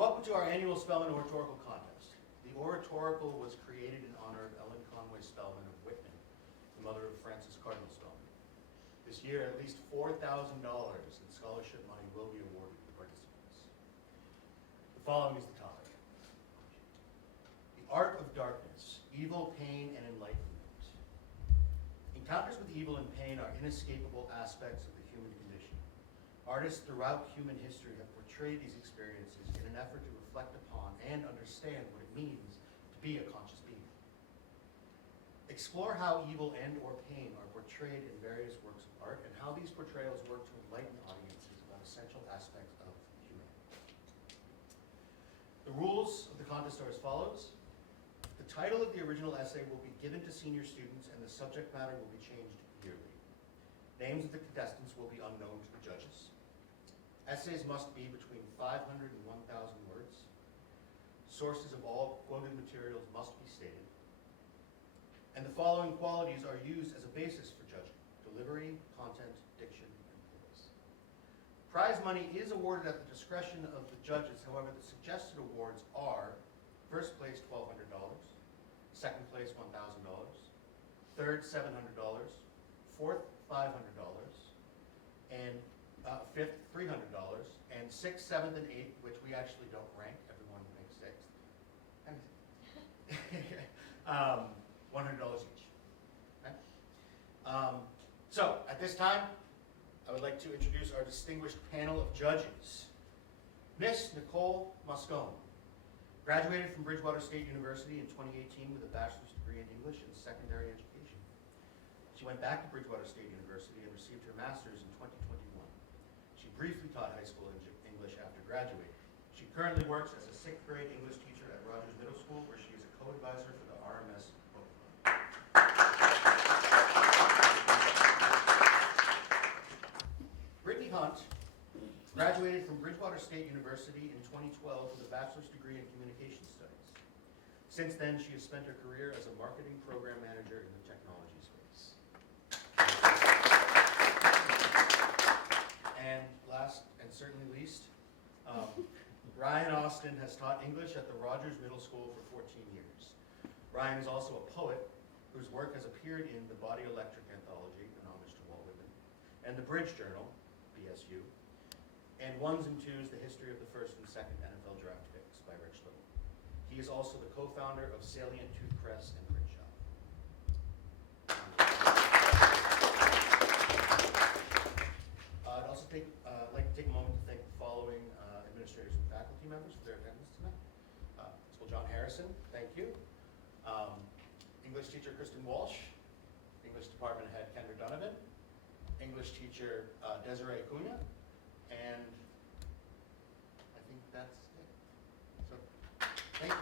Welcome to our annual Spellman Oratorical Contest. The Oratorical was created in honor of Ellen Conway Spellman of Whitman, the mother of Francis Cardinal Spellman. This year, at least $4,000 in scholarship money will be awarded to participants. The following is the topic. The art of darkness, evil, pain, and enlightenment. Encounters with evil and pain are inescapable aspects of the human condition. Artists throughout human history have portrayed these experiences in an effort to reflect upon and understand what it means to be a conscious being. Explore how evil and or pain are portrayed in various works of art and how these portrayals work to enlighten audiences about essential aspects of humanity. The rules of the contest are as follows. The title of the original essay will be given to senior students and the subject matter will be changed yearly. Names of the contestants will be unknown to the judges. Essays must be between 500 and 1,000 words. Sources of all quoted materials must be stated. And the following qualities are used as a basis for judging: delivery, content, diction, and poise. Prize money is awarded at the discretion of the judges. However, the suggested awards are first place $1,200, second place $1,000, third $700, fourth $500, and fifth $300, and sixth, seventh, and eighth, which we actually don't rank. Everyone makes sixth. $100 each. Okay? So at this time, I would like to introduce our distinguished panel of judges. Miss Nicole Moscone graduated from Bridgewater State University in 2018 with a bachelor's degree in English and secondary education. She went back to Bridgewater State University and received her master's in 2021. She briefly taught high school English after graduating. She currently works as a 6th grade English teacher at Rogers Middle School, where she is a co-advisor for the RMS Book Club. Brittany Hunt graduated from Bridgewater State University in 2012 with a bachelor's degree in communication studies. Since then, she has spent her career as a marketing program manager in the technology space. And last and certainly least, Ryan Austin has taught English at the Rogers Middle School for 14 years. Ryan is also a poet whose work has appeared in the Body Electric Anthology, an homage to Walt Whitman, and the Bridge Journal, BSU, and Ones and Twos, the history of the first and second NFL draft picks by Rich Little. He is also the co-founder of Salient Toothpress and Print Shop. I'd also like to take a moment to thank the following administrators and faculty members for their attendance tonight. Principal John Harrison, thank you. English teacher Kristen Walsh, English department head Kendra Donovan, English teacher Desiree Cunha, and I think that's it. So, thank you.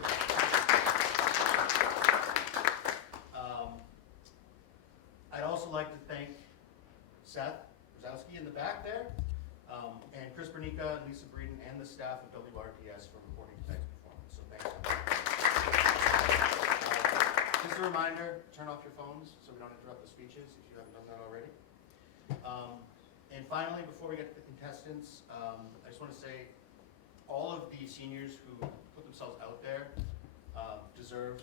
I'd also like to thank Seth Brzezowski in the back there, and Chris Bernica, Lisa Breeden, and the staff of WRPS for recording tonight's performance. So thanks so much. Just a reminder, turn off your phones so we don't interrupt the speeches if you haven't done that already. And finally, before we get to the contestants, I just want to say all of the seniors who put themselves out there deserve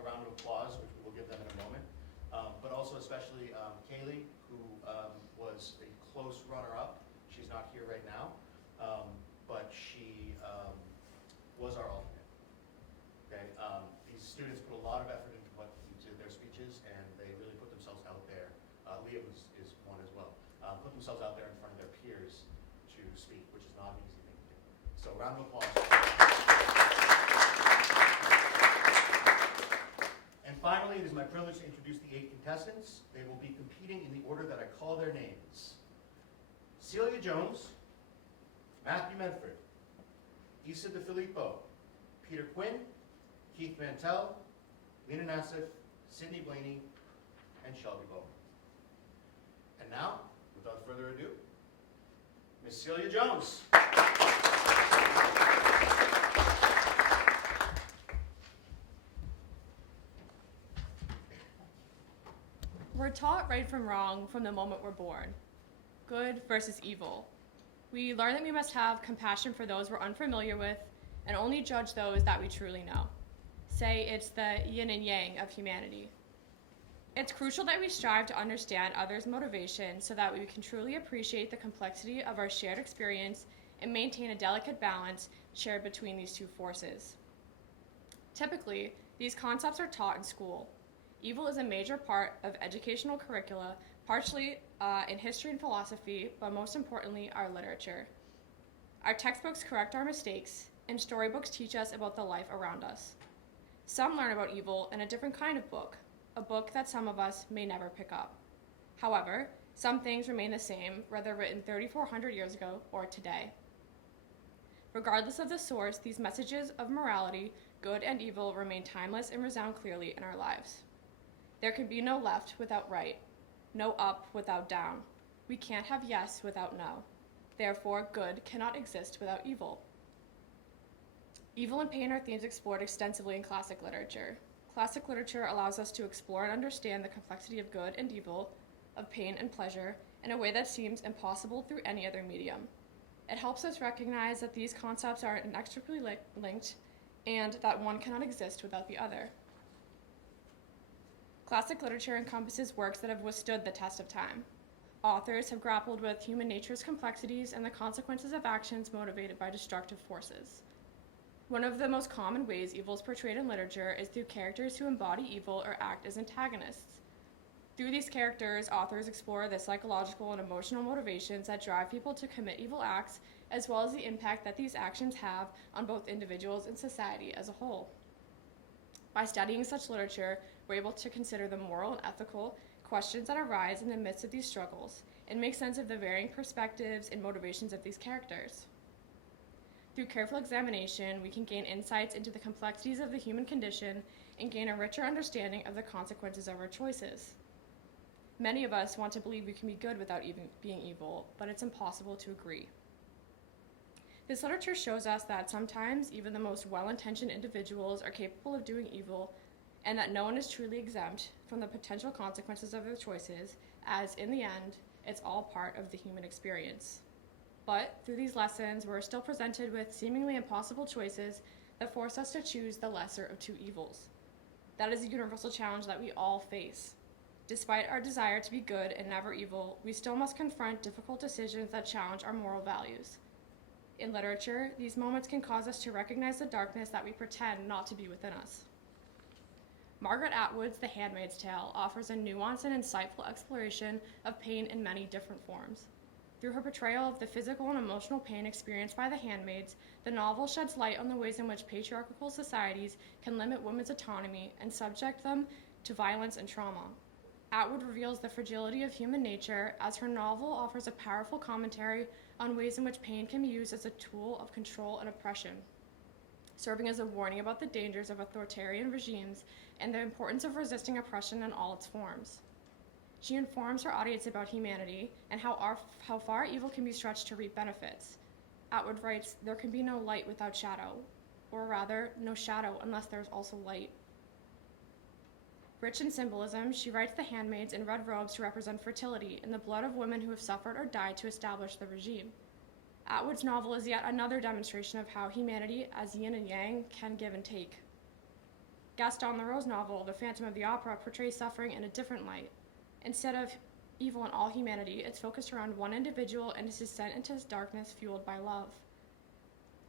a round of applause, which we will give them in a moment. But also especially Kaylee, who was a close runner-up. She's not here right now, but she was our alternate. Okay, these students put a lot of effort into their speeches, and they really put themselves out there. Leah is one as well. Put themselves out there in front of their peers to speak, which is not an easy thing to do. So round of applause. And finally, it is my privilege to introduce the 8 contestants. They will be competing in the order that I call their names. Celia Jones, Matthew Medford, Issa DeFilippo, Peter Quinn, Keith Mantell, Lena Nassif, Sydney Blaney, and Shelby Bowman. And now, without further ado, Miss Celia Jones. We're taught right from wrong from the moment we're born. Good versus evil. We learn that we must have compassion for those we're unfamiliar with and only judge those that we truly know. Say it's the yin and yang of humanity. It's crucial that we strive to understand others' motivation so that we can truly appreciate the complexity of our shared experience and maintain a delicate balance shared between these two forces. Typically, these concepts are taught in school. Evil is a major part of educational curricula, partially in history and philosophy, but most importantly, our literature. Our textbooks correct our mistakes, and storybooks teach us about the life around us. Some learn about evil in a different kind of book, a book that some of us may never pick up. However, some things remain the same, whether written 3,400 years ago or today. Regardless of the source, these messages of morality, good and evil, remain timeless and resound clearly in our lives. There can be no left without right, no up without down. We can't have yes without no. Therefore, good cannot exist without evil. Evil and pain are themes explored extensively in classic literature. Classic literature allows us to explore and understand the complexity of good and evil, of pain and pleasure, in a way that seems impossible through any other medium. It helps us recognize that these concepts are inextricably linked and that one cannot exist without the other. Classic literature encompasses works that have withstood the test of time. Authors have grappled with human nature's complexities and the consequences of actions motivated by destructive forces. One of the most common ways evil is portrayed in literature is through characters who embody evil or act as antagonists. Through these characters, authors explore the psychological and emotional motivations that drive people to commit evil acts, as well as the impact that these actions have on both individuals and society as a whole. By studying such literature, we're able to consider the moral and ethical questions that arise in the midst of these struggles and make sense of the varying perspectives and motivations of these characters. Through careful examination, we can gain insights into the complexities of the human condition and gain a richer understanding of the consequences of our choices. Many of us want to believe we can be good without even being evil, but it's impossible to agree. This literature shows us that sometimes even the most well-intentioned individuals are capable of doing evil, and that no one is truly exempt from the potential consequences of their choices, as in the end, it's all part of the human experience. But through these lessons, we're still presented with seemingly impossible choices that force us to choose the lesser of two evils. That is a universal challenge that we all face. Despite our desire to be good and never evil, we still must confront difficult decisions that challenge our moral values. In literature, these moments can cause us to recognize the darkness that we pretend not to be within us. Margaret Atwood's The Handmaid's Tale offers a nuanced and insightful exploration of pain in many different forms. Through her portrayal of the physical and emotional pain experienced by the handmaids, the novel sheds light on the ways in which patriarchal societies can limit women's autonomy and subject them to violence and trauma. Atwood reveals the fragility of human nature as her novel offers a powerful commentary on ways in which pain can be used as a tool of control and oppression, serving as a warning about the dangers of authoritarian regimes and the importance of resisting oppression in all its forms. She informs her audience about humanity and how far evil can be stretched to reap benefits. Atwood writes, "There can be no light without shadow, or rather, no shadow unless there is also light." Rich in symbolism, she writes the handmaids in red robes to represent fertility and the blood of women who have suffered or died to establish the regime. Atwood's novel is yet another demonstration of how humanity, as yin and yang, can give and take. Gaston Leroux's novel, The Phantom of the Opera, portrays suffering in a different light. Instead of evil in all humanity, it's focused around one individual and his descent into his darkness fueled by love.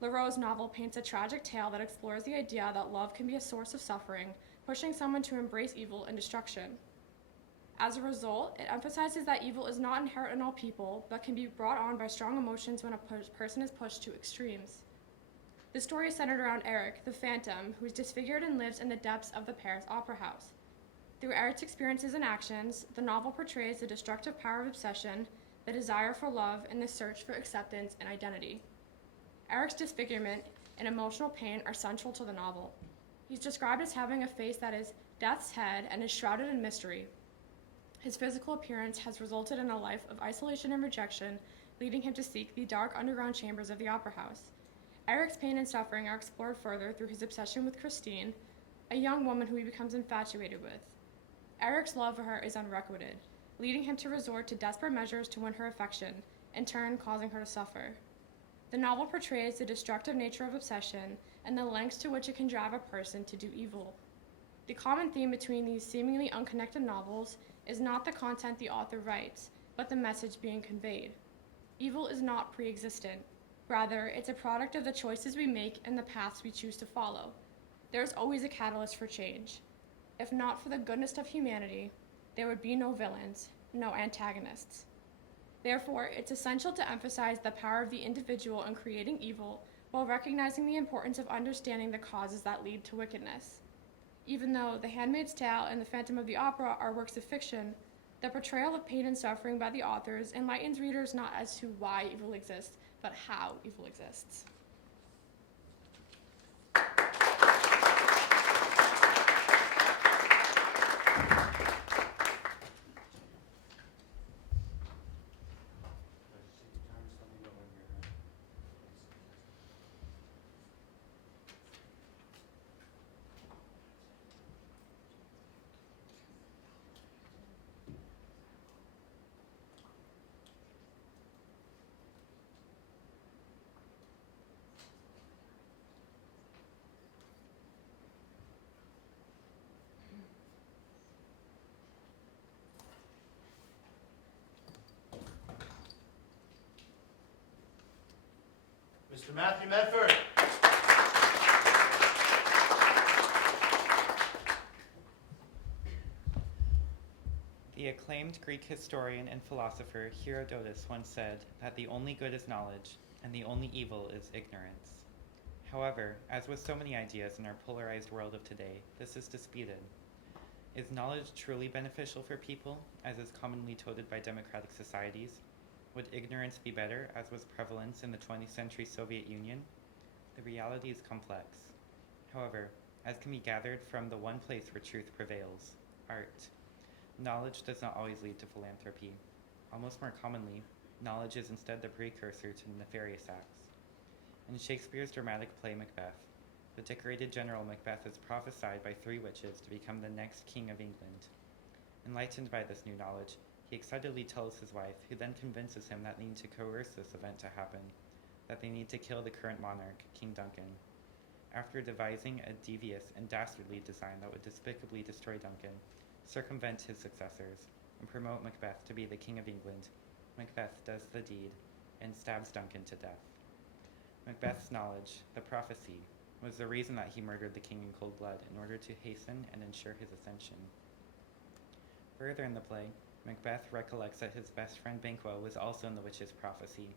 Leroux's novel paints a tragic tale that explores the idea that love can be a source of suffering, pushing someone to embrace evil and destruction. As a result, it emphasizes that evil is not inherent in all people, but can be brought on by strong emotions when a person is pushed to extremes. The story is centered around Eric, the Phantom, who is disfigured and lives in the depths of the Paris Opera House. Through Eric's experiences and actions, the novel portrays the destructive power of obsession, the desire for love, and the search for acceptance and identity. Eric's disfigurement and emotional pain are central to the novel. He's described as having a face that is death's head and is shrouded in mystery. His physical appearance has resulted in a life of isolation and rejection, leading him to seek the dark underground chambers of the opera house. Eric's pain and suffering are explored further through his obsession with Christine, a young woman who he becomes infatuated with. Eric's love for her is unrequited, leading him to resort to desperate measures to win her affection, in turn causing her to suffer. The novel portrays the destructive nature of obsession and the lengths to which it can drive a person to do evil. The common theme between these seemingly unconnected novels is not the content the author writes, but the message being conveyed. Evil is not pre-existent. Rather, it's a product of the choices we make and the paths we choose to follow. There is always a catalyst for change. If not for the goodness of humanity, there would be no villains, no antagonists. Therefore, it's essential to emphasize the power of the individual in creating evil while recognizing the importance of understanding the causes that lead to wickedness. Even though The Handmaid's Tale and The Phantom of the Opera are works of fiction, the portrayal of pain and suffering by the authors enlightens readers not as to why evil exists, but how evil exists. Mr. Matthew Medford. The acclaimed Greek historian and philosopher Herodotus once said that the only good is knowledge, and the only evil is ignorance. However, as with so many ideas in our polarized world of today, this is disputed. Is knowledge truly beneficial for people, as is commonly touted by democratic societies? Would ignorance be better, as was prevalent in the 20th century Soviet Union? The reality is complex. However, as can be gathered from the one place where truth prevails, art, knowledge does not always lead to philanthropy. Almost more commonly, knowledge is instead the precursor to nefarious acts. In Shakespeare's dramatic play Macbeth, the decorated General Macbeth is prophesied by 3 witches to become the next King of England. Enlightened by this new knowledge, he excitedly tells his wife, who then convinces him that they need to coerce this event to happen, that they need to kill the current monarch, King Duncan. After devising a devious and dastardly design that would despicably destroy Duncan, circumvent his successors, and promote Macbeth to be the King of England, Macbeth does the deed and stabs Duncan to death. Macbeth's knowledge, the prophecy, was the reason that he murdered the king in cold blood in order to hasten and ensure his ascension. Further in the play, Macbeth recollects that his best friend Banquo was also in the witch's prophecy,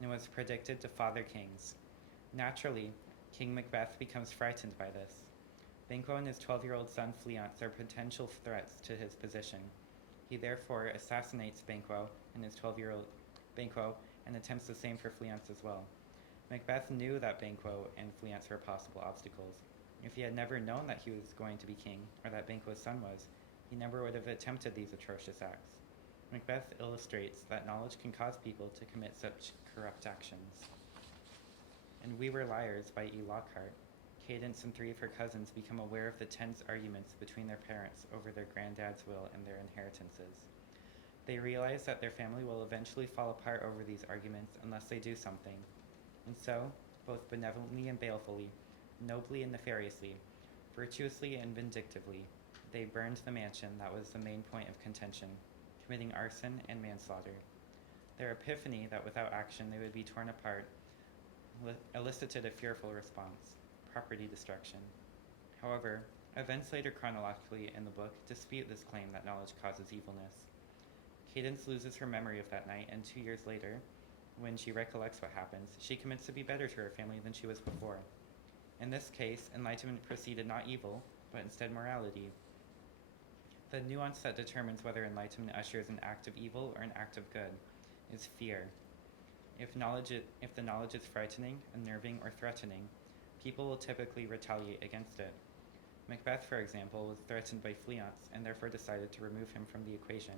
and was predicted to father kings. Naturally, King Macbeth becomes frightened by this. Banquo and his 12-year-old son Fleance are potential threats to his position. He therefore assassinates Banquo and his 12-year-old Banquo and attempts the same for Fleance as well. Macbeth knew that Banquo and Fleance were possible obstacles. If he had never known that he was going to be king, or that Banquo's son was, he never would have attempted these atrocious acts. Macbeth illustrates that knowledge can cause people to commit such corrupt actions. In We Were Liars by E. Lockhart, Cadence and 3 of her cousins become aware of the tense arguments between their parents over their granddad's will and their inheritances. They realize that their family will eventually fall apart over these arguments unless they do something. And so, both benevolently and balefully, nobly and nefariously, virtuously and vindictively, they burned the mansion that was the main point of contention, committing arson and manslaughter. Their epiphany that without action they would be torn apart elicited a fearful response: property destruction. However, events later chronologically in the book dispute this claim that knowledge causes evilness. Cadence loses her memory of that night, and 2 years later, when she recollects what happens, she commits to be better to her family than she was before. In this case, enlightenment preceded not evil, but instead morality. The nuance that determines whether enlightenment ushers an act of evil or an act of good is fear. If the knowledge is frightening, unnerving, or threatening, people will typically retaliate against it. Macbeth, for example, was threatened by Fleance and therefore decided to remove him from the equation.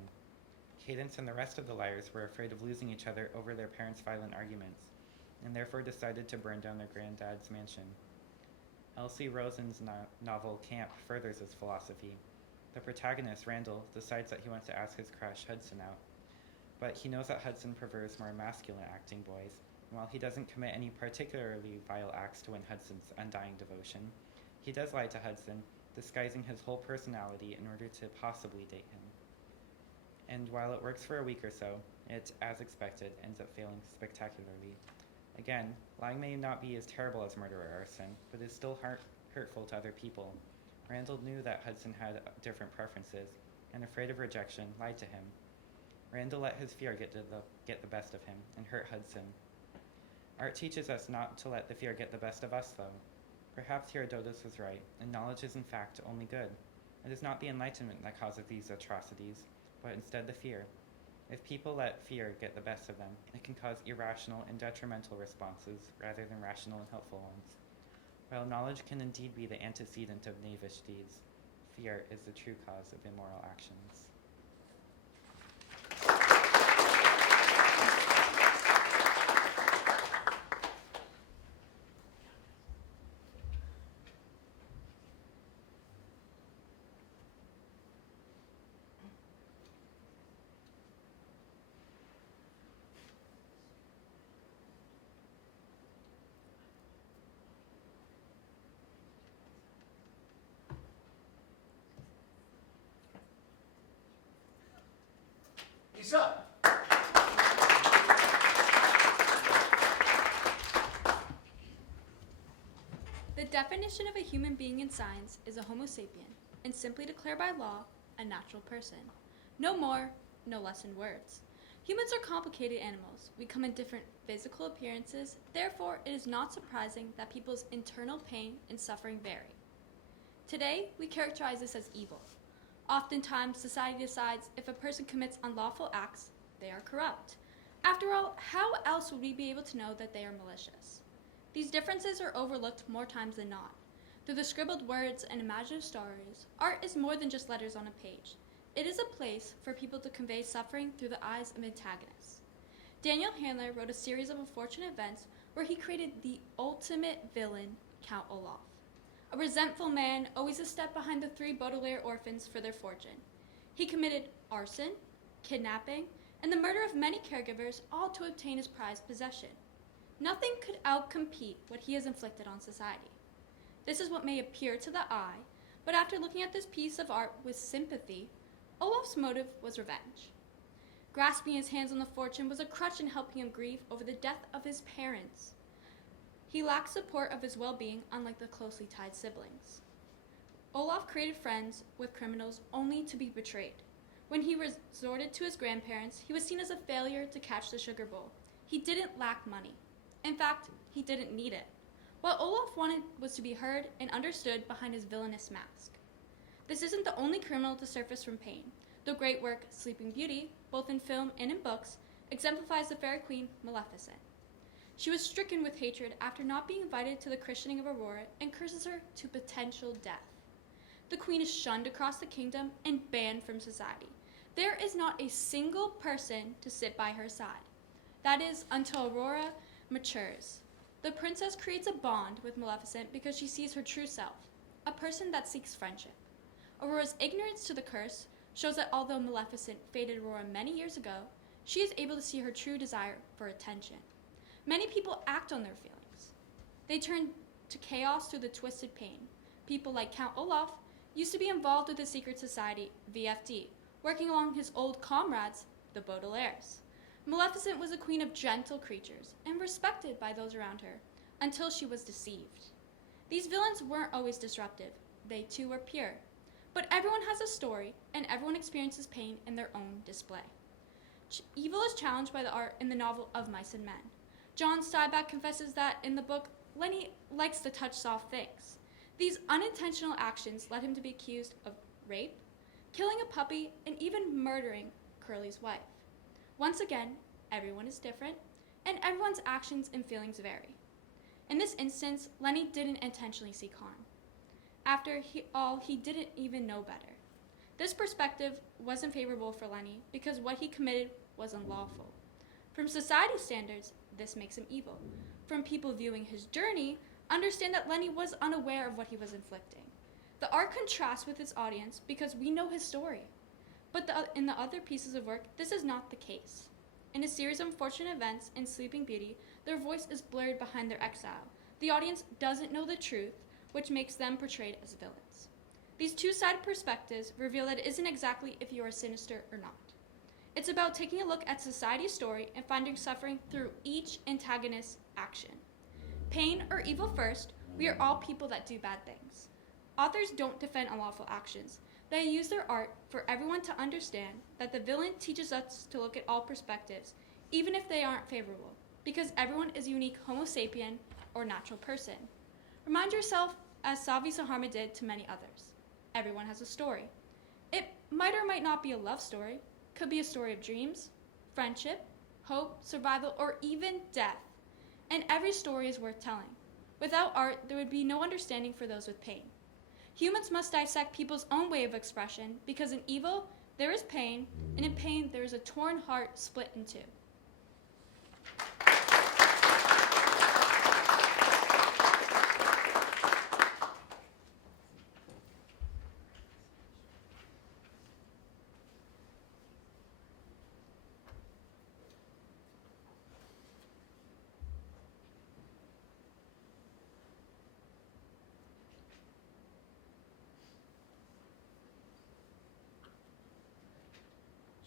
Cadence and the rest of the liars were afraid of losing each other over their parents' violent arguments, and therefore decided to burn down their granddad's mansion. Elsie Rosen's novel Camp furthers this philosophy. The protagonist, Randall, decides that he wants to ask his crush, Hudson, out. but he knows that Hudson prefers more masculine acting boys, and while he doesn't commit any particularly vile acts to win Hudson's undying devotion, he does lie to Hudson, disguising his whole personality in order to possibly date him. And while it works for a week or so, it, as expected, ends up failing spectacularly. Again, lying may not be as terrible as murder or arson, but is still hurtful to other people. Randall knew that Hudson had different preferences, and afraid of rejection, lied to him. Randall let his fear get the best of him and hurt Hudson. Art teaches us not to let the fear get the best of us, though. Perhaps Herodotus was right, and knowledge is in fact only good. It is not the enlightenment that causes these atrocities, but instead the fear. If people let fear get the best of them, it can cause irrational and detrimental responses rather than rational and helpful ones. While knowledge can indeed be the antecedent of knavish deeds, fear is the true cause of immoral actions. Isa. The definition of a human being in science is a Homo sapien, and simply declared by law, a natural person. No more, no less in words. Humans are complicated animals. We come in different physical appearances, therefore it is not surprising that people's internal pain and suffering vary. Today, we characterize this as evil. Oftentimes, society decides if a person commits unlawful acts, they are corrupt. After all, how else would we be able to know that they are malicious? These differences are overlooked more times than not. Through the scribbled words and imaginative stories, art is more than just letters on a page. It is a place for people to convey suffering through the eyes of antagonists. Daniel Handler wrote a series of unfortunate events where he created the ultimate villain, Count Olaf. A resentful man, always a step behind the 3 Baudelaire orphans for their fortune. He committed arson, kidnapping, and the murder of many caregivers, all to obtain his prized possession. Nothing could outcompete what he has inflicted on society. This is what may appear to the eye, but after looking at this piece of art with sympathy, Olaf's motive was revenge. Grasping his hands on the fortune was a crutch in helping him grieve over the death of his parents. He lacked support of his well-being, unlike the closely tied siblings. Olaf created friends with criminals only to be betrayed. When he resorted to his grandparents, he was seen as a failure to catch the sugar bowl. He didn't lack money. In fact, he didn't need it. What Olaf wanted was to be heard and understood behind his villainous mask. This isn't the only criminal to surface from pain. The great work Sleeping Beauty, both in film and in books, exemplifies the fairy queen Maleficent. She was stricken with hatred after not being invited to the christening of Aurora and curses her to potential death. The queen is shunned across the kingdom and banned from society. There is not a single person to sit by her side. That is, until Aurora matures. The princess creates a bond with Maleficent because she sees her true self, a person that seeks friendship. Aurora's ignorance to the curse shows that although Maleficent fated Aurora many years ago, she is able to see her true desire for attention. Many people act on their feelings. They turn to chaos through the twisted pain. People like Count Olaf used to be involved with the secret society, VFD, working along his old comrades, the Baudelaires. Maleficent was a queen of gentle creatures and respected by those around her until she was deceived. These villains weren't always disruptive. They too were pure. But everyone has a story, and everyone experiences pain in their own display. Evil is challenged by the art in the novel Of Mice and Men. John Steinbeck confesses that in the book, Lenny likes to touch soft things. These unintentional actions led him to be accused of rape, killing a puppy, and even murdering Curly's wife. Once again, everyone is different, and everyone's actions and feelings vary. In this instance, Lenny didn't intentionally seek harm. After all, he didn't even know better. This perspective wasn't favorable for Lenny because what he committed was unlawful. From society standards, this makes him evil. From people viewing his journey, understand that Lenny was unaware of what he was inflicting. The art contrasts with its audience because we know his story. But in the other pieces of work, this is not the case. In a series of unfortunate events in Sleeping Beauty, their voice is blurred behind their exile. The audience doesn't know the truth, which makes them portrayed as villains. These two-sided perspectives reveal that it isn't exactly if you are sinister or not. It's about taking a look at society's story and finding suffering through each antagonist's action. Pain or evil first, we are all people that do bad things. Authors don't defend unlawful actions. They use their art for everyone to understand that the villain teaches us to look at all perspectives, even if they aren't favorable, because everyone is a unique Homo sapien or natural person. Remind yourself, as Savi Saharma did to many others, everyone has a story. It might or might not be a love story, could be a story of dreams, friendship, hope, survival, or even death. And every story is worth telling. Without art, there would be no understanding for those with pain. Humans must dissect people's own way of expression, because in evil, there is pain, and in pain, there is a torn heart split in two.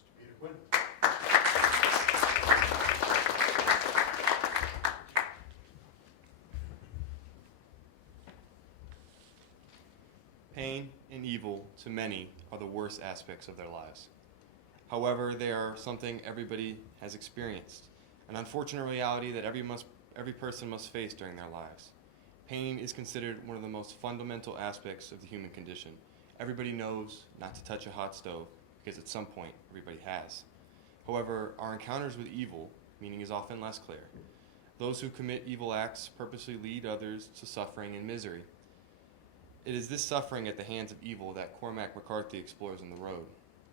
Mr. Peter Quinn. Pain and evil, to many, are the worst aspects of their lives. However, they are something everybody has experienced, an unfortunate reality that every person must face during their lives. Pain is considered one of the most fundamental aspects of the human condition. Everybody knows not to touch a hot stove, because at some point, everybody has. However, our encounters with evil, meaning is often less clear. Those who commit evil acts purposely lead others to suffering and misery. It is this suffering at the hands of evil that Cormac McCarthy explores in The Road,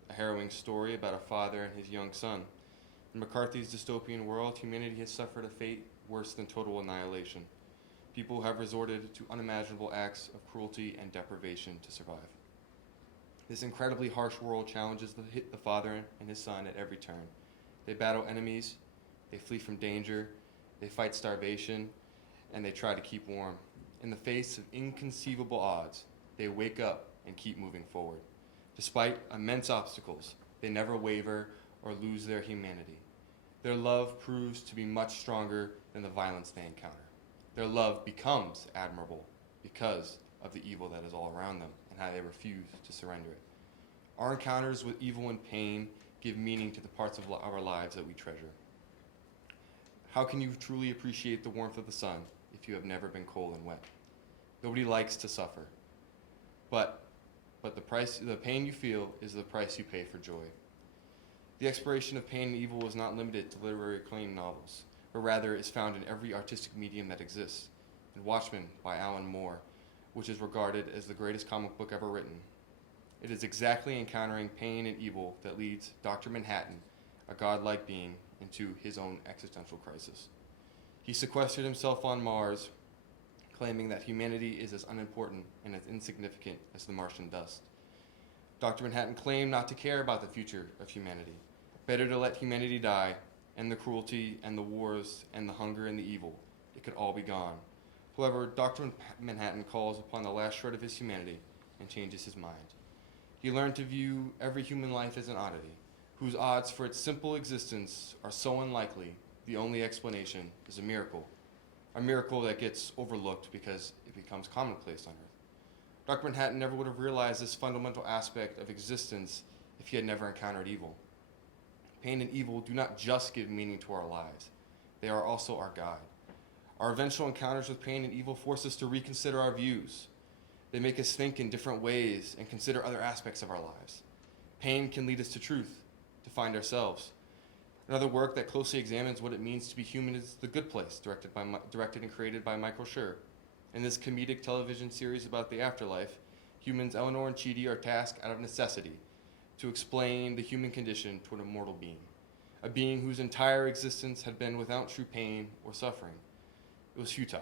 a harrowing story about a father and his young son. In McCarthy's dystopian world, humanity has suffered a fate worse than total annihilation. People have resorted to unimaginable acts of cruelty and deprivation to survive. This incredibly harsh world challenges the father and his son at every turn. They battle enemies, they flee from danger, they fight starvation, and they try to keep warm. In the face of inconceivable odds, they wake up and keep moving forward. Despite immense obstacles, they never waver or lose their humanity. Their love proves to be much stronger than the violence they encounter. Their love becomes admirable because of the evil that is all around them and how they refuse to surrender it. Our encounters with evil and pain give meaning to the parts of our lives that we treasure. How can you truly appreciate the warmth of the sun if you have never been cold and wet? Nobody likes to suffer, but the pain you feel is the price you pay for joy. The exploration of pain and evil is not limited to literary acclaimed novels, but rather is found in every artistic medium that exists. In Watchmen by Alan Moore, which is regarded as the greatest comic book ever written. It is exactly encountering pain and evil that leads Dr. Manhattan, a godlike being, into his own existential crisis. He sequestered himself on Mars, claiming that humanity is as unimportant and as insignificant as the Martian dust. Dr. Manhattan claimed not to care about the future of humanity. Better to let humanity die, and the cruelty and the wars and the hunger and the evil. It could all be gone. However, Dr. Manhattan calls upon the last shred of his humanity and changes his mind. He learned to view every human life as an oddity, whose odds for its simple existence are so unlikely, the only explanation is a miracle that gets overlooked because it becomes commonplace on Earth. Dr. Manhattan never would have realized this fundamental aspect of existence if he had never encountered evil. Pain and evil do not just give meaning to our lives, they are also our guide. Our eventual encounters with pain and evil force us to reconsider our views. They make us think in different ways and consider other aspects of our lives. Pain can lead us to truth, to find ourselves. Another work that closely examines what it means to be human is The Good Place, directed and created by Michael Schur. In this comedic television series about the afterlife, humans Eleanor and Chidi are tasked out of necessity to explain the human condition toward a mortal being, a being whose entire existence had been without true pain or suffering. It was futile.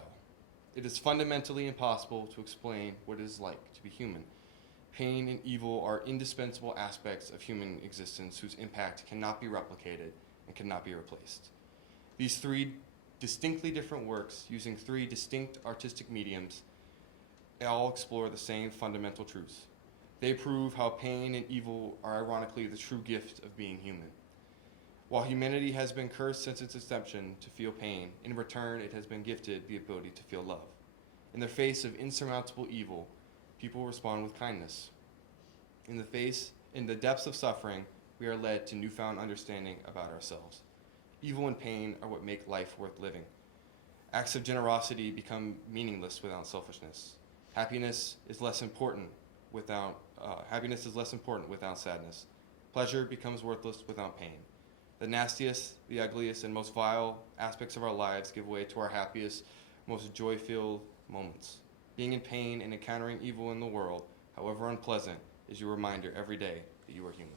It is fundamentally impossible to explain what it is like to be human. Pain and evil are indispensable aspects of human existence whose impact cannot be replicated and cannot be replaced. These three distinctly different works, using three distinct artistic mediums, all explore the same fundamental truths. They prove how pain and evil are ironically the true gift of being human. While humanity has been cursed since its inception to feel pain, in return it has been gifted the ability to feel love. In the face of insurmountable evil, people respond with kindness. In the depths of suffering, we are led to newfound understanding about ourselves. Evil and pain are what make life worth living. Acts of generosity become meaningless without selfishness. Happiness is less important without sadness. Pleasure becomes worthless without pain. The nastiest, the ugliest, and most vile aspects of our lives give way to our happiest, most joy-filled moments. Being in pain and encountering evil in the world, however unpleasant, is your reminder every day that you are human.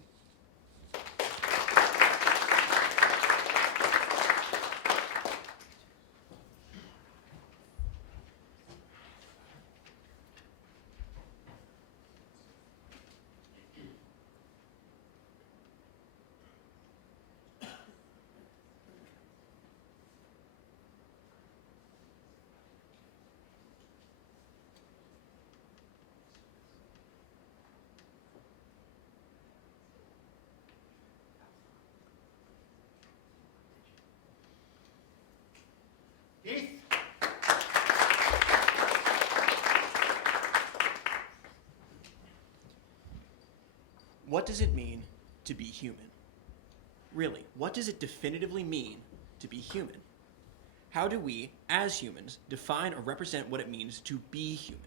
Heath? What does it mean to be human? Really, what does it definitively mean to be human? How do we, as humans, define or represent what it means to be human?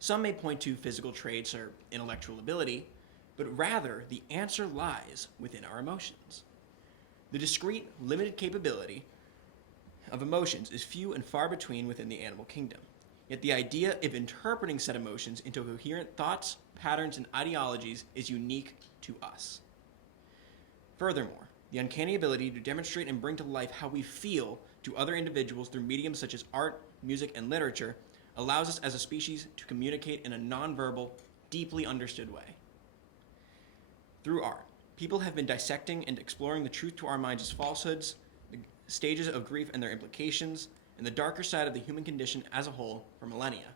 Some may point to physical traits or intellectual ability, but rather the answer lies within our emotions. The discrete, limited capability of emotions is few and far between within the animal kingdom. Yet the idea of interpreting said emotions into coherent thoughts, patterns, and ideologies is unique to us. Furthermore, the uncanny ability to demonstrate and bring to life how we feel to other individuals through mediums such as art, music, and literature allows us as a species to communicate in a nonverbal, deeply understood way. Through art, people have been dissecting and exploring the truth to our minds as falsehoods, the stages of grief and their implications, and the darker side of the human condition as a whole for millennia.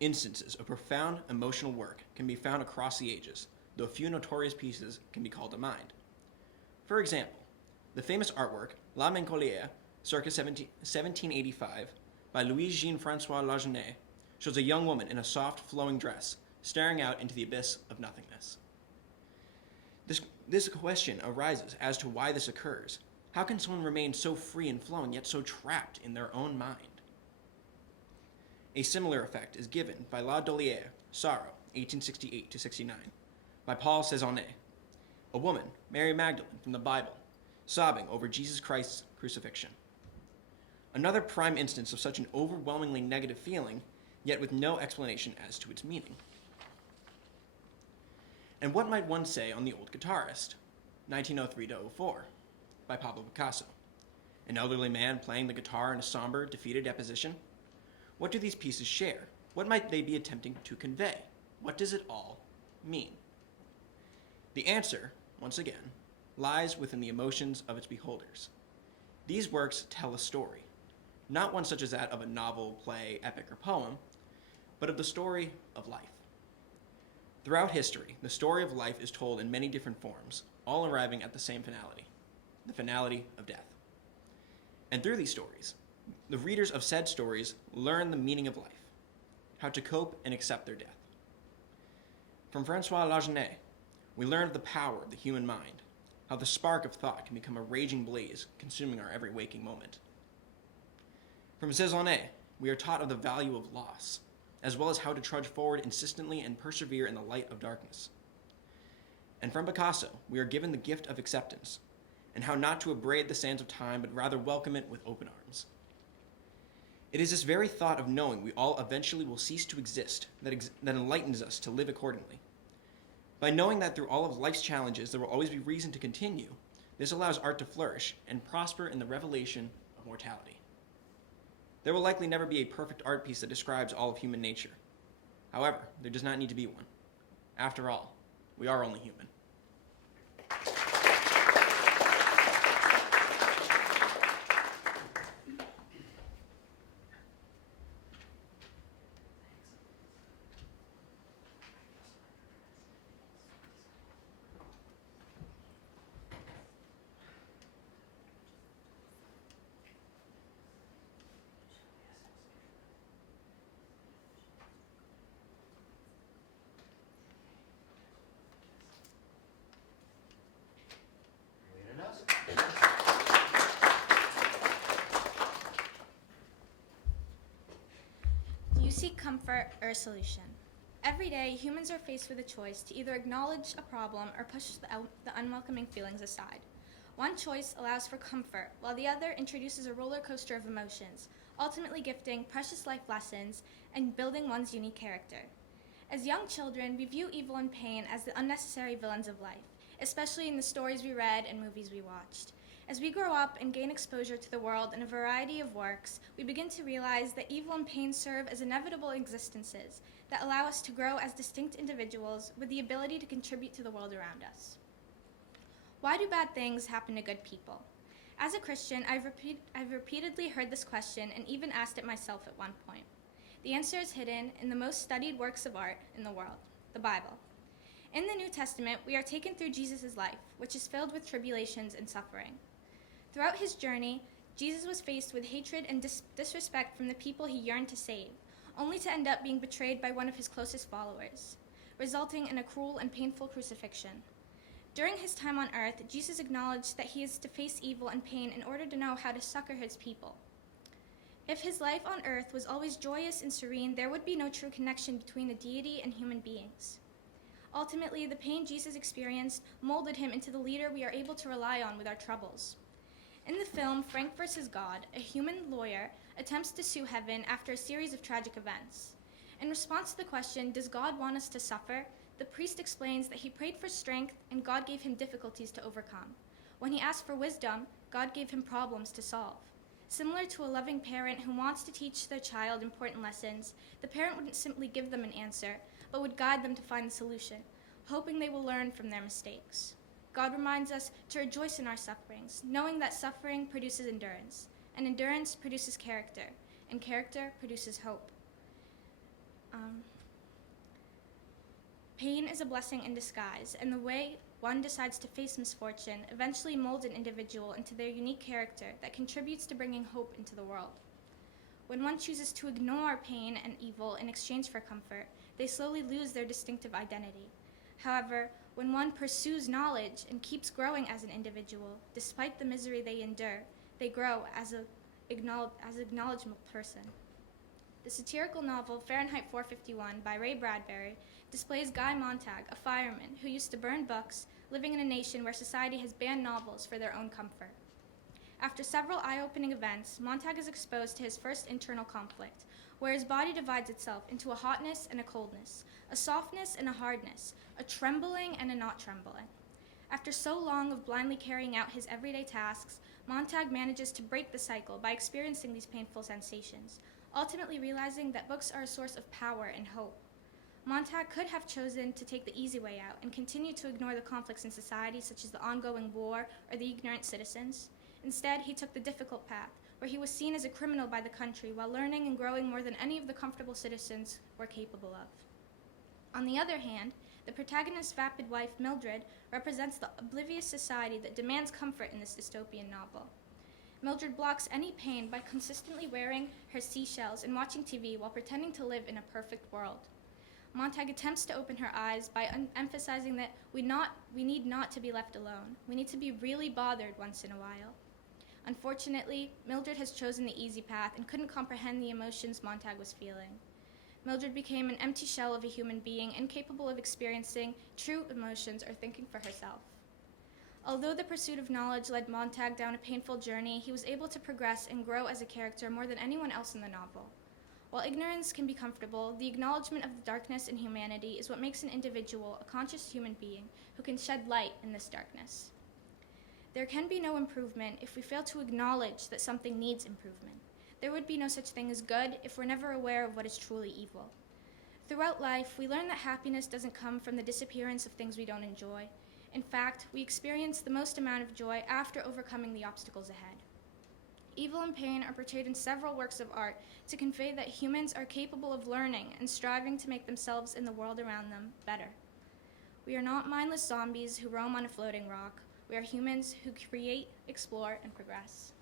Instances of profound emotional work can be found across the ages, though a few notorious pieces can be called to mind. For example, the famous artwork La Mélancolique, circa 1785, by Louis-Jean-François Lagenet, shows a young woman in a soft, flowing dress, staring out into the abyss of nothingness. This question arises as to why this occurs. How can someone remain so free and flowing, yet so trapped in their own mind? A similar effect is given by La Dolière, Sorrow, 1868-69, by Paul Cézanne, a woman, Mary Magdalene from the Bible, sobbing over Jesus Christ's crucifixion. Another prime instance of such an overwhelmingly negative feeling, yet with no explanation as to its meaning. And what might one say on The Old Guitarist, 1903-04, by Pablo Picasso? An elderly man playing the guitar in a somber, defeated deposition? What do these pieces share? What might they be attempting to convey? What does it all mean? The answer, once again, lies within the emotions of its beholders. These works tell a story, not one such as that of a novel, play, epic, or poem, but of the story of life. Throughout history, the story of life is told in many different forms, all arriving at the same finality, the finality of death. And through these stories, the readers of said stories learn the meaning of life, how to cope and accept their death. From François Lagenet, we learn of the power of the human mind, how the spark of thought can become a raging blaze, consuming our every waking moment. From Cézanne, we are taught of the value of loss, as well as how to trudge forward insistently and persevere in the light of darkness. And from Picasso, we are given the gift of acceptance, and how not to abrade the sands of time, but rather welcome it with open arms. It is this very thought of knowing we all eventually will cease to exist that enlightens us to live accordingly. By knowing that through all of life's challenges there will always be reason to continue, this allows art to flourish and prosper in the revelation of mortality. There will likely never be a perfect art piece that describes all of human nature. However, there does not need to be one. After all, we are only human. seek comfort or a solution. Every day, humans are faced with a choice to either acknowledge a problem or push the unwelcoming feelings aside. One choice allows for comfort, while the other introduces a roller coaster of emotions, ultimately gifting precious life lessons and building one's unique character. As young children, we view evil and pain as the unnecessary villains of life, especially in the stories we read and movies we watched. As we grow up and gain exposure to the world in a variety of works, we begin to realize that evil and pain serve as inevitable existences that allow us to grow as distinct individuals with the ability to contribute to the world around us. Why do bad things happen to good people? As a Christian, I've repeatedly heard this question and even asked it myself at one point. The answer is hidden in the most studied works of art in the world, the Bible. In the New Testament, we are taken through Jesus' life, which is filled with tribulations and suffering. Throughout his journey, Jesus was faced with hatred and disrespect from the people he yearned to save, only to end up being betrayed by one of his closest followers, resulting in a cruel and painful crucifixion. During his time on earth, Jesus acknowledged that he is to face evil and pain in order to know how to succor his people. If his life on earth was always joyous and serene, there would be no true connection between the deity and human beings. Ultimately, the pain Jesus experienced molded him into the leader we are able to rely on with our troubles. In the film Frank vs. God, a human lawyer attempts to sue heaven after a series of tragic events. In response to the question, does God want us to suffer? The priest explains that he prayed for strength and God gave him difficulties to overcome. When he asked for wisdom, God gave him problems to solve. Similar to a loving parent who wants to teach their child important lessons, the parent wouldn't simply give them an answer, but would guide them to find the solution, hoping they will learn from their mistakes. God reminds us to rejoice in our sufferings, knowing that suffering produces endurance, and endurance produces character, and character produces hope. Pain is a blessing in disguise, and the way one decides to face misfortune eventually molds an individual into their unique character that contributes to bringing hope into the world. When one chooses to ignore pain and evil in exchange for comfort, they slowly lose their distinctive identity. However, when one pursues knowledge and keeps growing as an individual, despite the misery they endure, they grow as an acknowledgeable person. The satirical novel Fahrenheit 451 by Ray Bradbury displays Guy Montag, a fireman who used to burn books, living in a nation where society has banned novels for their own comfort. After several eye-opening events, Montag is exposed to his first internal conflict, where his body divides itself into a hotness and a coldness, a softness and a hardness, a trembling and a not trembling. After so long of blindly carrying out his everyday tasks, Montag manages to break the cycle by experiencing these painful sensations, ultimately realizing that books are a source of power and hope. Montag could have chosen to take the easy way out and continue to ignore the conflicts in society, such as the ongoing war or the ignorant citizens. Instead, he took the difficult path, where he was seen as a criminal by the country while learning and growing more than any of the comfortable citizens were capable of. On the other hand, the protagonist's vapid wife, Mildred, represents the oblivious society that demands comfort in this dystopian novel. Mildred blocks any pain by consistently wearing her seashells and watching TV while pretending to live in a perfect world. Montag attempts to open her eyes by emphasizing that we need not to be left alone. We need to be really bothered once in a while. Unfortunately, Mildred has chosen the easy path and couldn't comprehend the emotions Montag was feeling. Mildred became an empty shell of a human being, incapable of experiencing true emotions or thinking for herself. Although the pursuit of knowledge led Montag down a painful journey, he was able to progress and grow as a character more than anyone else in the novel. While ignorance can be comfortable, the acknowledgement of the darkness in humanity is what makes an individual a conscious human being who can shed light in this darkness. There can be no improvement if we fail to acknowledge that something needs improvement. There would be no such thing as good if we're never aware of what is truly evil. Throughout life, we learn that happiness doesn't come from the disappearance of things we don't enjoy. In fact, we experience the most amount of joy after overcoming the obstacles ahead. Evil and pain are portrayed in several works of art to convey that humans are capable of learning and striving to make themselves and the world around them better. We are not mindless zombies who roam on a floating rock. We are humans who create, explore, and progress.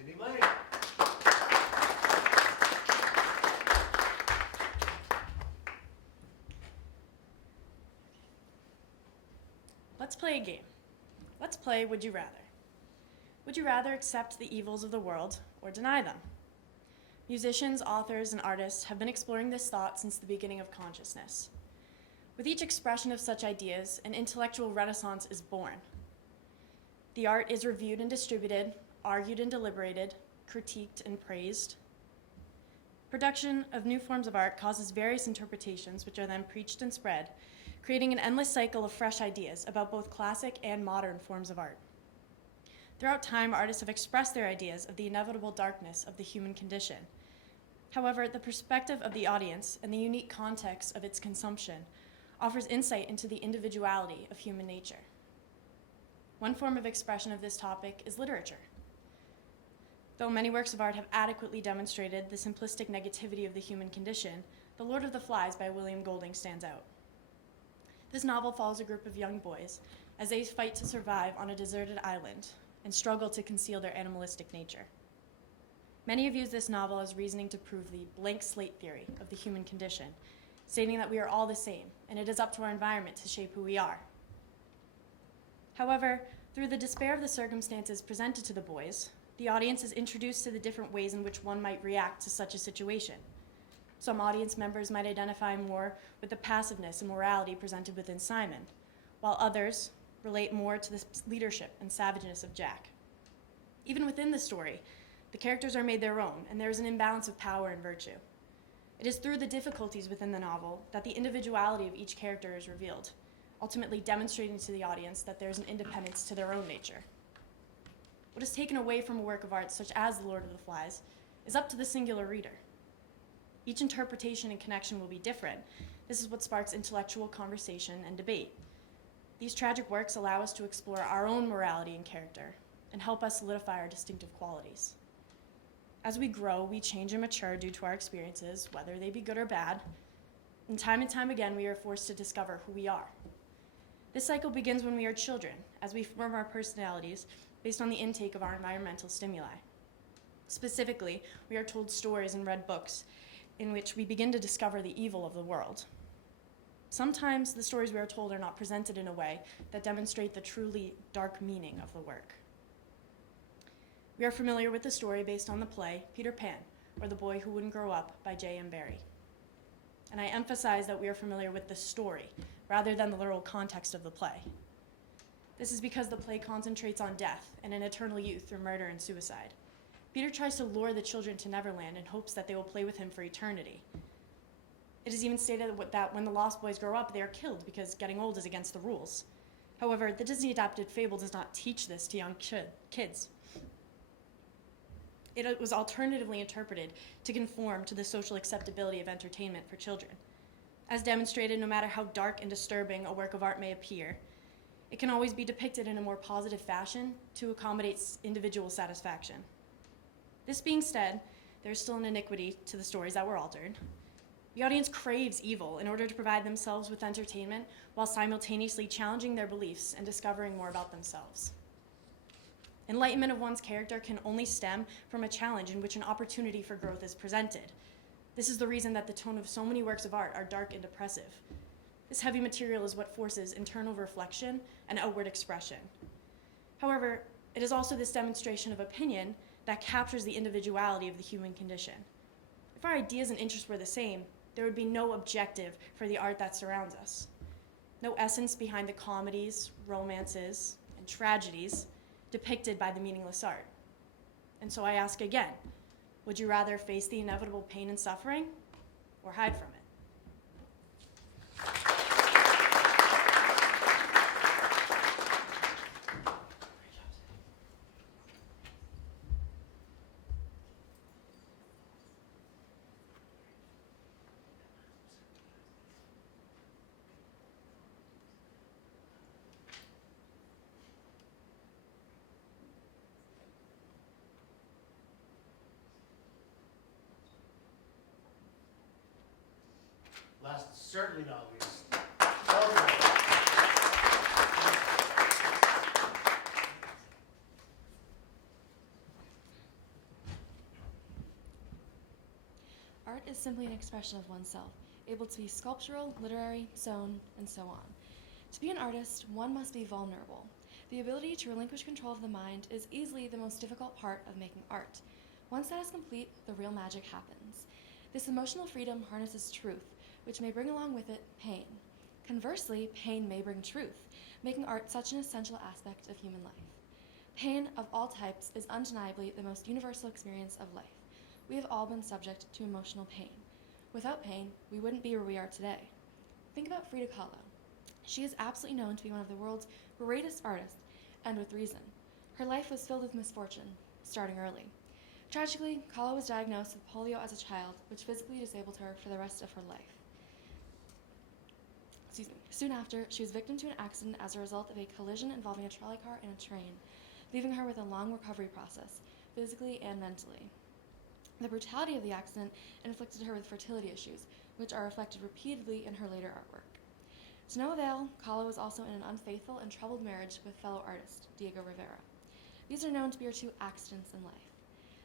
Sydney Lane. Let's play a game. Let's play Would You Rather. Would you rather accept the evils of the world or deny them? Musicians, authors, and artists have been exploring this thought since the beginning of consciousness. With each expression of such ideas, an intellectual renaissance is born. The art is reviewed and distributed, argued and deliberated, critiqued and praised. Production of new forms of art causes various interpretations, which are then preached and spread, creating an endless cycle of fresh ideas about both classic and modern forms of art. Throughout time, artists have expressed their ideas of the inevitable darkness of the human condition. However, the perspective of the audience and the unique context of its consumption offers insight into the individuality of human nature. One form of expression of this topic is literature. Though many works of art have adequately demonstrated the simplistic negativity of the human condition, The Lord of the Flies by William Golding stands out. This novel follows a group of young boys as they fight to survive on a deserted island and struggle to conceal their animalistic nature. Many have used this novel as reasoning to prove the blank slate theory of the human condition, stating that we are all the same, and it is up to our environment to shape who we are. However, through the despair of the circumstances presented to the boys, the audience is introduced to the different ways in which one might react to such a situation. Some audience members might identify more with the passiveness and morality presented within Simon, while others relate more to the leadership and savageness of Jack. Even within the story, the characters are made their own, and there is an imbalance of power and virtue. It is through the difficulties within the novel that the individuality of each character is revealed, ultimately demonstrating to the audience that there is an independence to their own nature. What is taken away from a work of art such as The Lord of the Flies is up to the singular reader. Each interpretation and connection will be different. This is what sparks intellectual conversation and debate. These tragic works allow us to explore our own morality and character and help us solidify our distinctive qualities. As we grow, we change and mature due to our experiences, whether they be good or bad, and time again we are forced to discover who we are. This cycle begins when we are children, as we form our personalities based on the intake of our environmental stimuli. Specifically, we are told stories and read books in which we begin to discover the evil of the world. Sometimes the stories we are told are not presented in a way that demonstrate the truly dark meaning of the work. We are familiar with the story based on the play Peter Pan, or The Boy Who Wouldn't Grow Up by J.M. Barrie. And I emphasize that we are familiar with the story rather than the literal context of the play. This is because the play concentrates on death and an eternal youth through murder and suicide. Peter tries to lure the children to Neverland in hopes that they will play with him for eternity. It is even stated that when the Lost Boys grow up, they are killed because getting old is against the rules. However, the Disney-adapted fable does not teach this to young kids. It was alternatively interpreted to conform to the social acceptability of entertainment for children. As demonstrated, no matter how dark and disturbing a work of art may appear, it can always be depicted in a more positive fashion to accommodate individual satisfaction. This being said, there is still an iniquity to the stories that were altered. The audience craves evil in order to provide themselves with entertainment while simultaneously challenging their beliefs and discovering more about themselves. Enlightenment of one's character can only stem from a challenge in which an opportunity for growth is presented. This is the reason that the tone of so many works of art are dark and depressive. This heavy material is what forces internal reflection and outward expression. However, it is also this demonstration of opinion that captures the individuality of the human condition. If our ideas and interests were the same, there would be no objective for the art that surrounds us. No essence behind the comedies, romances, and tragedies depicted by the meaningless art. And so I ask again, would you rather face the inevitable pain and suffering or hide from it? Last but certainly not least, Oratorical. art is simply an expression of oneself, able to be sculptural, literary, sewn, and so on. To be an artist, one must be vulnerable. The ability to relinquish control of the mind is easily the most difficult part of making art. Once that is complete, the real magic happens. This emotional freedom harnesses truth, which may bring along with it pain. Conversely, pain may bring truth, making art such an essential aspect of human life. Pain of all types is undeniably the most universal experience of life. We have all been subject to emotional pain. Without pain, we wouldn't be where we are today. Think about Frida Kahlo. She is absolutely known to be one of the world's greatest artists, and with reason. Her life was filled with misfortune, starting early. Tragically, Kahlo was diagnosed with polio as a child, which physically disabled her for the rest of her life. Soon after, she was victim to an accident as a result of a collision involving a trolley car and a train, leaving her with a long recovery process, physically and mentally. The brutality of the accident inflicted her with fertility issues, which are reflected repeatedly in her later artwork. To no avail, Kahlo was also in an unfaithful and troubled marriage with fellow artist Diego Rivera. These are known to be her two accidents in life.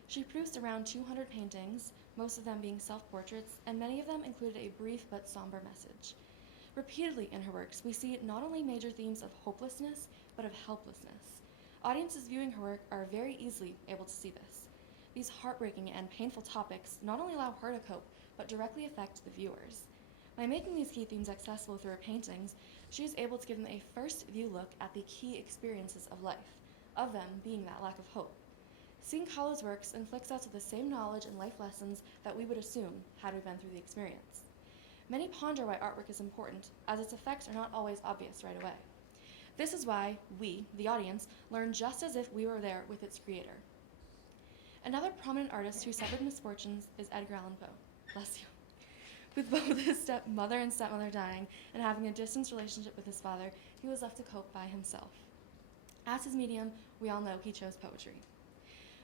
She produced around 200 paintings, most of them being self-portraits, and many of them included a brief but somber message. Repeatedly in her works, we see not only major themes of hopelessness, but of helplessness. Audiences viewing her work are very easily able to see this. These heartbreaking and painful topics not only allow her to cope, but directly affect the viewers. By making these key themes accessible through her paintings, she is able to give them a first-view look at the key experiences of life, of them being that lack of hope. Seeing Kahlo's works inflicts us with the same knowledge and life lessons that we would assume had we been through the experience. Many ponder why artwork is important, as its effects are not always obvious right away. This is why we, the audience, learn just as if we were there with its creator. Another prominent artist who suffered misfortunes is Edgar Allan Poe. Bless you. With both his stepmother and stepmother dying and having a distant relationship with his father, he was left to cope by himself. As his medium, we all know he chose poetry.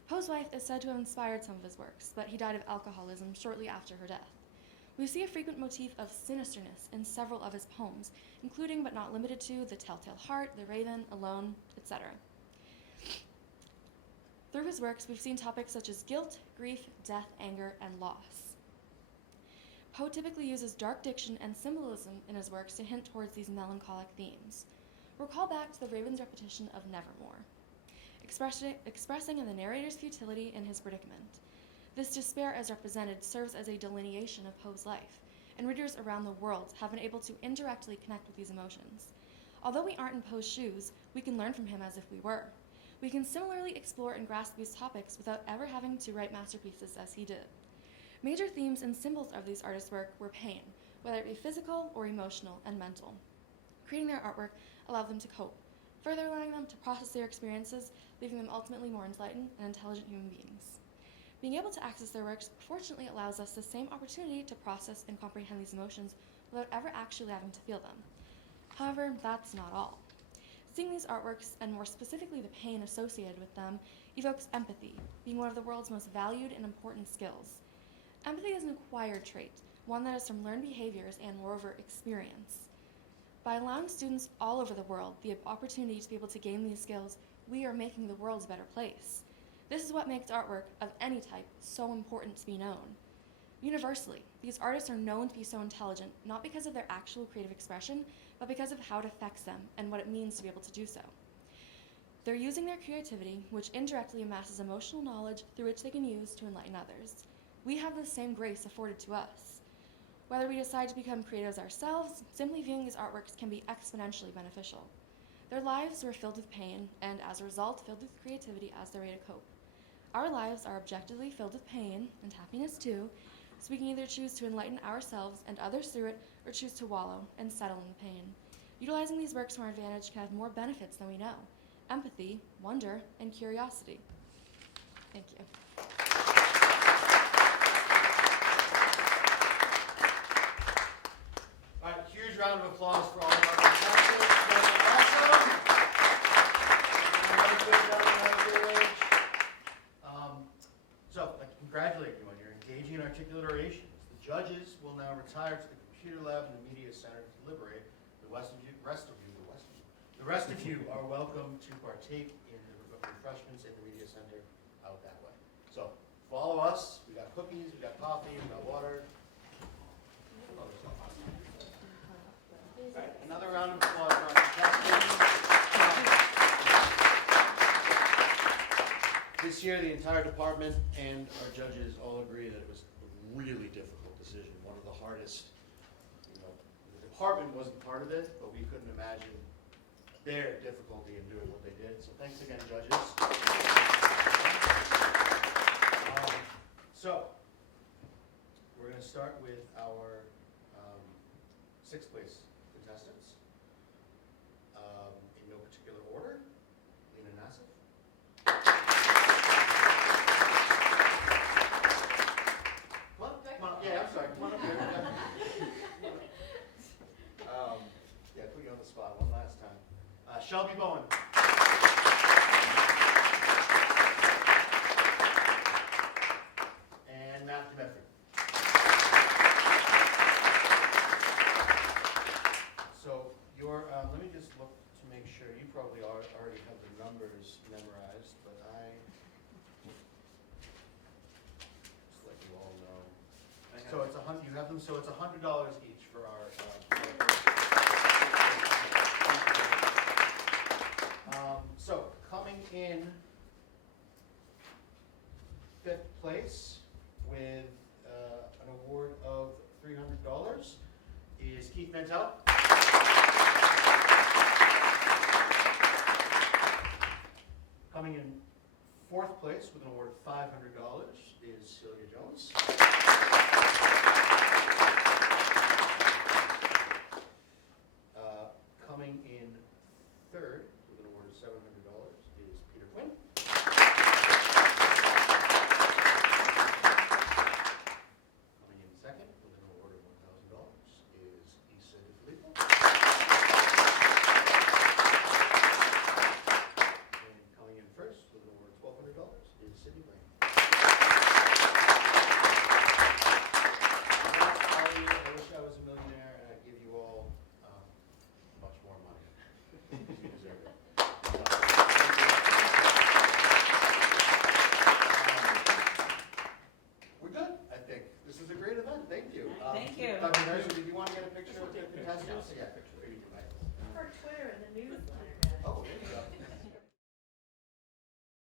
Poe's wife is said to have inspired some of his works, but he died of alcoholism shortly after her death. We see a frequent motif of sinisterness in several of his poems, including but not limited to The Telltale Heart, The Raven, Alone, etc. Through his works, we've seen topics such as guilt, grief, death, anger, and loss. Poe typically uses dark diction and symbolism in his works to hint towards these melancholic themes. Recall back to the Raven's repetition of Nevermore, expressing in the narrator's futility in his predicament. This despair as represented serves as a delineation of Poe's life, and readers around the world have been able to indirectly connect with these emotions. Although we aren't in Poe's shoes, we can learn from him as if we were. We can similarly explore and grasp these topics without ever having to write masterpieces as he did. Major themes and symbols of these artists' work were pain, whether it be physical or emotional and mental. Creating their artwork allowed them to cope, further allowing them to process their experiences, leaving them ultimately more enlightened and intelligent human beings. Being able to access their works fortunately allows us the same opportunity to process and comprehend these emotions without ever actually having to feel them. However, that's not all. Seeing these artworks, and more specifically the pain associated with them, evokes empathy, being one of the world's most valued and important skills. Empathy is an acquired trait, one that is from learned behaviors and, moreover, experience. By allowing students all over the world the opportunity to be able to gain these skills, we are making the world a better place. This is what makes artwork of any type so important to be known. Universally, these artists are known to be so intelligent, not because of their actual creative expression, but because of how it affects them and what it means to be able to do so. They're using their creativity, which indirectly amasses emotional knowledge through which they can use to enlighten others. We have the same grace afforded to us. Whether we decide to become creatives ourselves, simply viewing these artworks can be exponentially beneficial. Their lives were filled with pain, and as a result, filled with creativity as their way to cope. Our lives are objectively filled with pain, and happiness too, so we can either choose to enlighten ourselves and others through it, or choose to wallow and settle in the pain. Utilizing these works to our advantage can have more benefits than we know: empathy, wonder, and curiosity. Thank you. All right, huge round of applause for all of our contestants. Awesome. So, I'd like to congratulate you on your engaging and articulate orations. The judges will now retire to the computer lab and the media center to deliberate. The rest of you are welcome to partake in the refreshments in the media center out that way. So, follow us. We got cookies, we got coffee, we got water. Right, another round of applause for our contestants. This year, the entire department and our judges all agree that it was a really difficult decision, one of the hardest. You know, the department wasn't part of it, but we couldn't imagine their difficulty in doing what they did. So thanks again, judges. So we're going to start with our sixth place contestants. In no particular order, Lena Nassif. Come on, yeah, I'm sorry, come on up here. Yeah, put you on the spot one last time. Shelby Bowen. And Matthew Medford. So your, let me just look to make sure, you probably already have the numbers memorized, but just let you all know. So it's you have them, so it's $100 each for our, so coming in fifth place with an award of $300 is Keith Mantel. Coming in fourth place with an award of $500 is Celia Jones. Coming in third with an award of $700 is Peter Quinn. Coming in second with an award of $1,000 is Issa DeFilippo. And coming in first with an award of $1,200 is Sydney Blaine. I wish I was a millionaire and I'd give you all much more money. You deserve it. We're good, I think. This is a great event. Thank you. Thank you. Dr. Mercer, did you want to get a picture of the contestants? Yeah. For Twitter and the news.